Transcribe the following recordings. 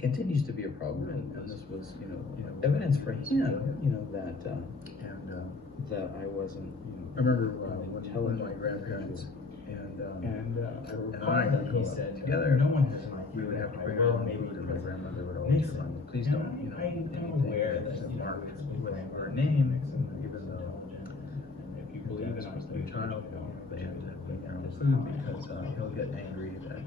continues to be a problem, and this was, evidence for him, that I wasn't, I remember when my grandparents and I would he go said together. no one We would have to bring our own food, and my grandmother would always remind me, please don't, I'm aware that mark with our name, even though if you believe in us, the child, they have to bring their own food because he'll get angry that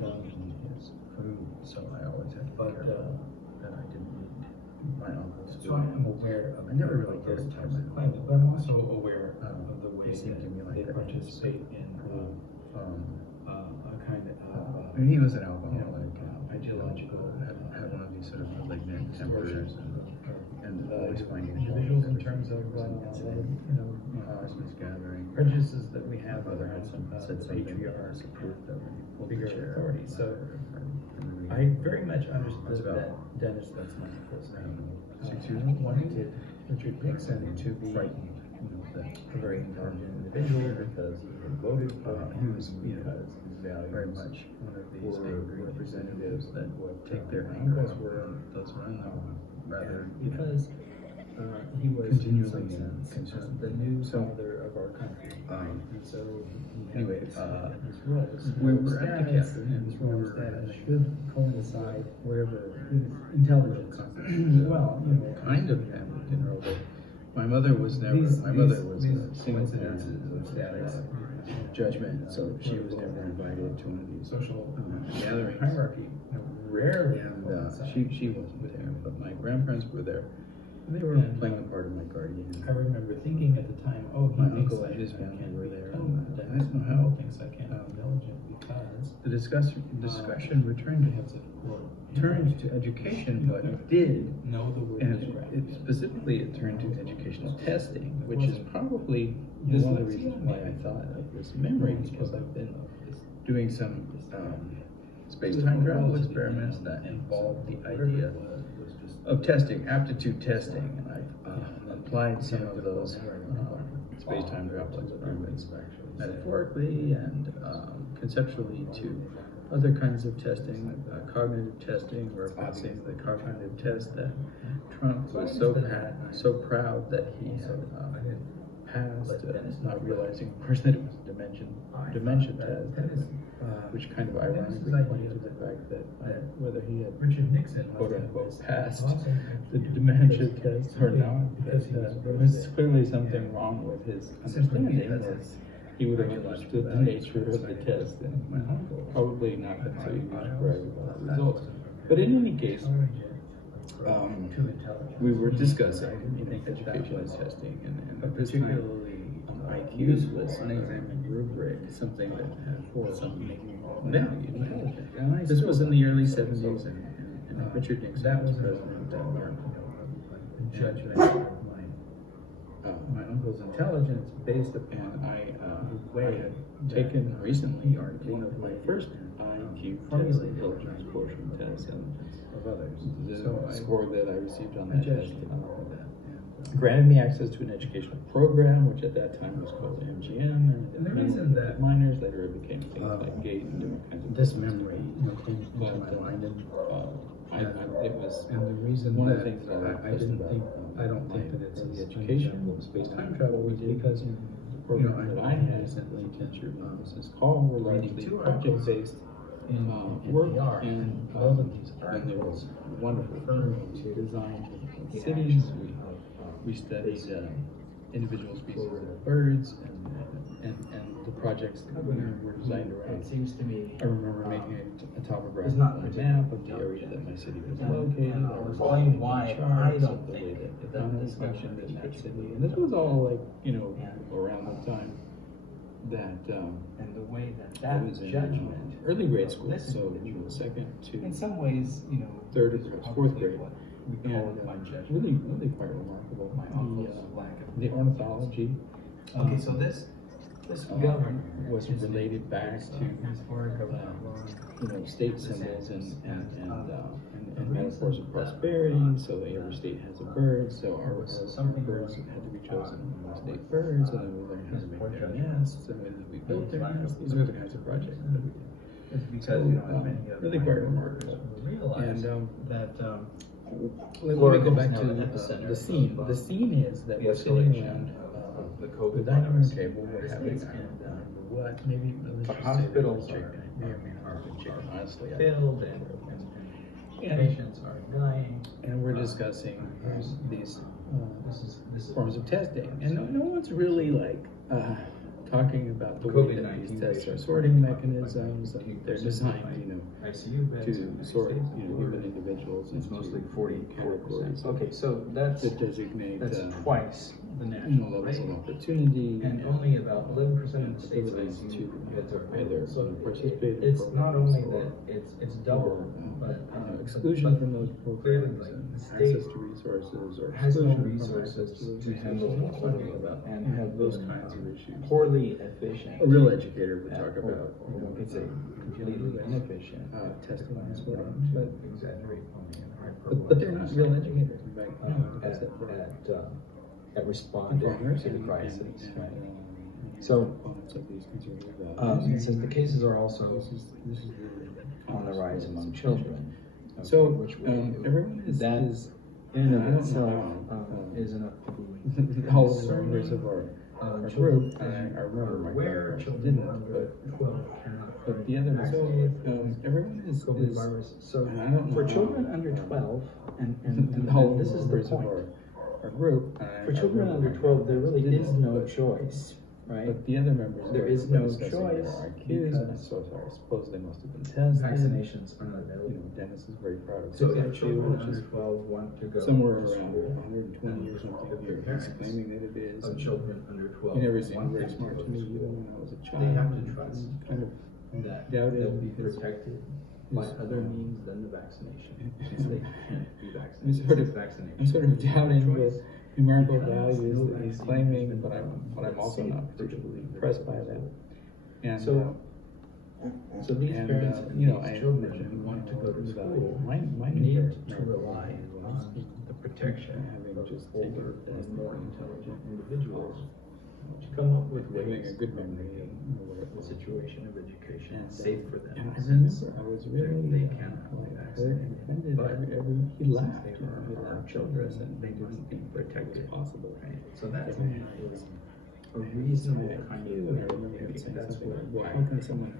don't eat his food. So I always had to be careful that I didn't eat my uncle's food. So I am aware of I never really did those it types of claims, but I'm also aware of the way It seemed to me like they that. participate in a kind of And he was an alcoholic, ideological had one of these sort of malignant tempers, and always finding individuals in terms of Christmas gathering. prejudices that we have Father other had some said something that was approved that when he pulled the bigger chair. authority. So I very much understood that Dennis, that's my first name, wanted Richard Nixon to be a very intelligent individual because he had voted for him. He was, because his values very much one of these angry representatives that would take their anger anger were those around them rather because he was continually in some sense concerned. the new So, father of our country. And so anyways, his role, we were at the status, cabin, and his role we as were status should coincide wherever intelligence as well, kind of family dinner, although my mother was never, my mother was a single parent of status judgment, so she was never invited to one of these social gatherings. hierarchy. Rarely, And she wasn't there, but my grandparents were there. And they were playing the part of my guardian. I remember thinking at the time, oh, he My thinks uncle I and his can't family be were there. intelligent. I don't know how. Thinks I can't be intelligent because The discussion returned to education, but it did. know the word And describe. specifically, it turned to educational testing, which is probably one of the reasons why I thought of this memory, because I've been doing some space-time travel experiments that involve the idea of testing, aptitude testing, and I've applied some of those space-time travel experiments metaphorically and conceptually to other kinds of testing, cognitive testing, where passing the cognitive test that Trump was so proud that he had passed, not realizing, of course, that it was a dementia test, which kind of ironically pointed to the fact that whether he had Richard Nixon, quote unquote passed the dementia test or not, because there was clearly something wrong with his understanding. He would have understood the nature of the test and probably not been so eager to brag about the results. But in any case, we were discussing educational testing, and particularly IQ was an examined rubric, something that had some value. This was in the early 70s, and Richard Nixon was president at Mark. judgment of my uncle's intelligence based upon I had taken recently one of my first IQ tests, intelligence quotient tests, and of others. the score that I received on that test granted me access to an educational program, which at that time was called MGM, And the reason that minors later it became things like GATE and different kinds of this programs. memory came into my mind, and It was the reason one of that the things that I didn't think that it's the education educational space-time travel we did because program that I had recently teacher Mrs. Call were largely project-based work, and there was wonderful design of cities. We studied individual species of birds, and the projects were designed around. It seems to me. I remember making a topographical not map of the area that my city was located. And I'll explain why I don't the way think that that economy this functioned in that discussion city. is And this was all like, around the time that and the way that I was in judgment, early grade school, this so individual, second in to some ways, third or fourth grade. what we And call my judgment. really quite remarkable. My uncle's lack of The ornithology. Okay, so this government was related back to state symbols and metaphors of prosperity. So every state has a bird. So our birds had to be chosen among state birds, and then we learned how to make their nests, and when we built their nests. These are the kinds of projects that we did. is because, you know, many of really quite remarkable. realize And that let me go back to the scene. The scene is that we're sitting around the the COVID dining room virus. table. We're having what maybe The hospitals chicken. are May or may not have been chicken. Honestly, filled and patients are dying. and we're discussing these This is forms of testing, and no one's really like talking about the way that these COVID-19 tests are patients sorting mechanisms, and they're designed, you know, ICU beds to sort human individuals It's into mostly 40 categories Okay, so that's that designate twice the you know, national levels rate. of opportunity And only about 11% of the state's abilities ICU beds are either full. So participate in it's not only programs that it's double, but exclusion from those clearly, programs, like, and the state access to resources, or has no exclusion from resources access those to handle resources, funding about and have those been, kinds of issues. poorly efficient. A real educator would talk Or, about, you know, it's a completely inefficient testing and plan sorting, to but exaggerate only and but they're not real educators. In fact, at responding performers to the and- crisis, and, right? and So, components of these conservative It says the cases are also this is really on the rise among children. So which everyone is that I in and of don't itself know, is enough to be all of the members of our children, group, and I remember my where grandpa children didn't, under 12 cannot but the other everyone is COVID virus. So and I don't know for how, children under 12, and all this is the members of point. our group. For children under 12, there really is no choice, right? But the other members, There of is our group no discussing choice their IQs, and because so I suppose they must have been tested. Vaccinations are not You available. know, Dennis is very proud of So his if IQ, children which under is 12 want to go somewhere to around school, 120 or something. their He's parents claiming that it is. of and children under 12 He never seemed want very them smart go to me, school, even when I was a child. they have to and trust kind of that doubted they'll be his- protected by other means than the vaccination. Because they can't be vaccinated. sort of- It's vaccination. I'm sort of doubting Choice. the numerical Because values no that he's vaccine claiming, has been but I'm also safe not for particularly children. impressed by that. And So these and, parents and you know, these I children mentioned who want to go to school my need numerical to rely was on the protection having of just older taken and it more as intelligent individuals to come up with having ways a good of memory making of what it the was. situation of education And, safe for them. And I since remember I was really they cannot be like hurt vaccinated. and offended. But He laughed. since You know, he they are laughed children, and they must be protected protected. as possible. Right? So that's Given usually my a reasonable IQ, kind and of I remember him thinking. saying That's something like, what well, how can someone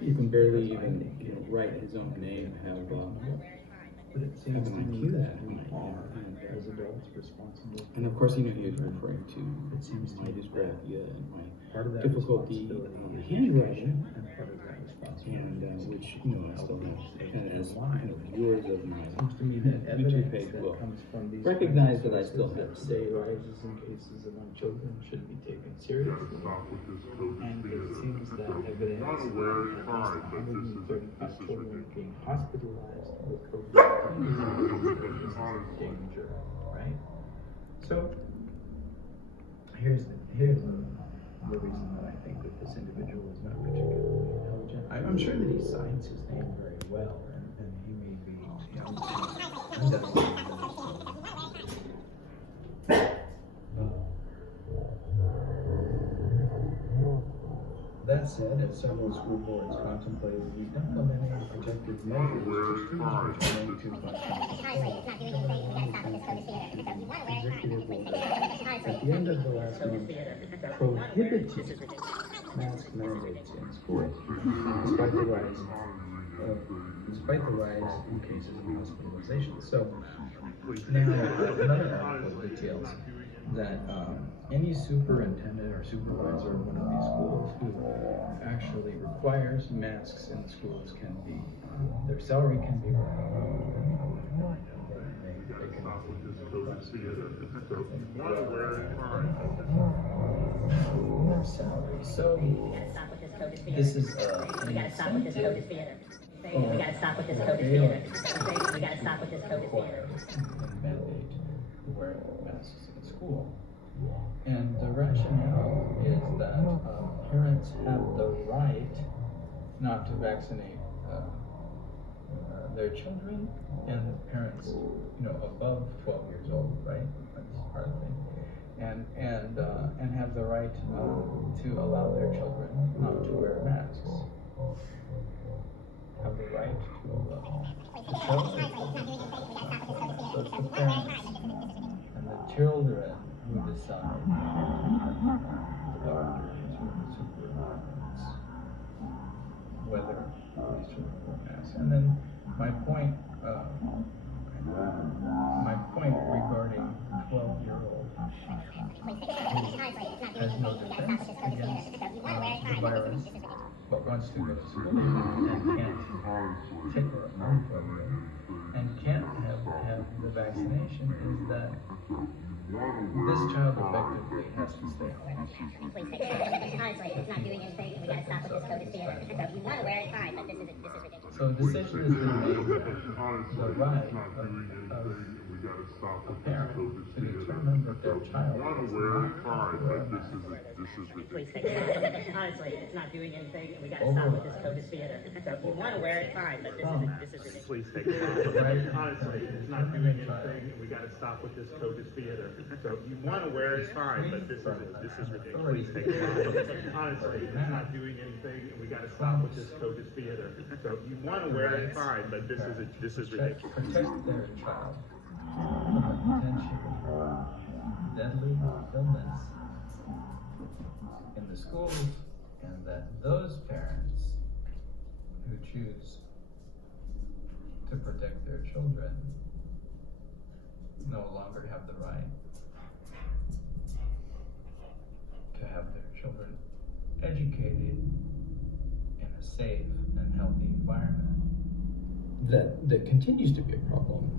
who can barely even write his own name have But it have seems an to me IQ that that we high? are, as adults, responsible. And of course, he knew he was referring to It seems to my me dysgraphia and my part of that difficulty responsibility is handwriting, education, and part of that responsibility and is which, you know, I still have, and as kind of viewers of my seems to me that YouTube evidence page that will comes from these recognize that I sources still that have say rises in cases among children should be taken seriously. And it seems that evidence that at least 135 children being hospitalized with COVID-19 is a danger, right? So here's the reason that I think that this individual is not particularly intelligent. I'm sure that he signs his name very well, and he may be That said, as several school boards contemplate the implementing of protective measures to students returning to at the end of the last month, prohibited mask mandates in schools, despite the rise in cases of hospitalization. So now another article details that any superintendent or supervisor of one of these schools who actually requires masks in schools can be, their salary can be their salary. So this is We gotta stop with this COVID theater. We gotta stop with this COVID theater. We gotta stop with this COVID theater. mandate to wear masks in school. And the rationale is that parents have the right not to vaccinate their children, and the parents, above 12 years old, right? That's part of the thing. And have the right to allow their children not to wear masks. both the parents and the children who decide the doctors or the supervisors whether these children will pass. And then my point regarding the 12-year-old has no defense against the virus, but wants to go to school and can't take her own from it, and can't have the vaccination, is that this child effectively has to stay home. Honestly, it's not doing anything, and we gotta stop with this COVID theater. So if you wanna wear it, fine, but this is ridiculous. So a decision has been made that the right of a parent to determine that their child is not wear a mask. Honestly, it's not doing anything, and we gotta stop with this COVID theater. So if you wanna wear it, fine, but this is ridiculous. Please take it. Honestly, it's not doing anything, and we gotta stop with this COVID theater. So if you wanna wear it, fine, but this is ridiculous. Please take it. Honestly, it's not doing anything, and we gotta stop with this COVID theater. So if you wanna wear it, fine, but this is ridiculous. Protect their child from a potentially deadly illness in the schools, and that those parents who choose to protect their children no longer have the right to have their children educated in a safe and healthy environment. That continues to be a problem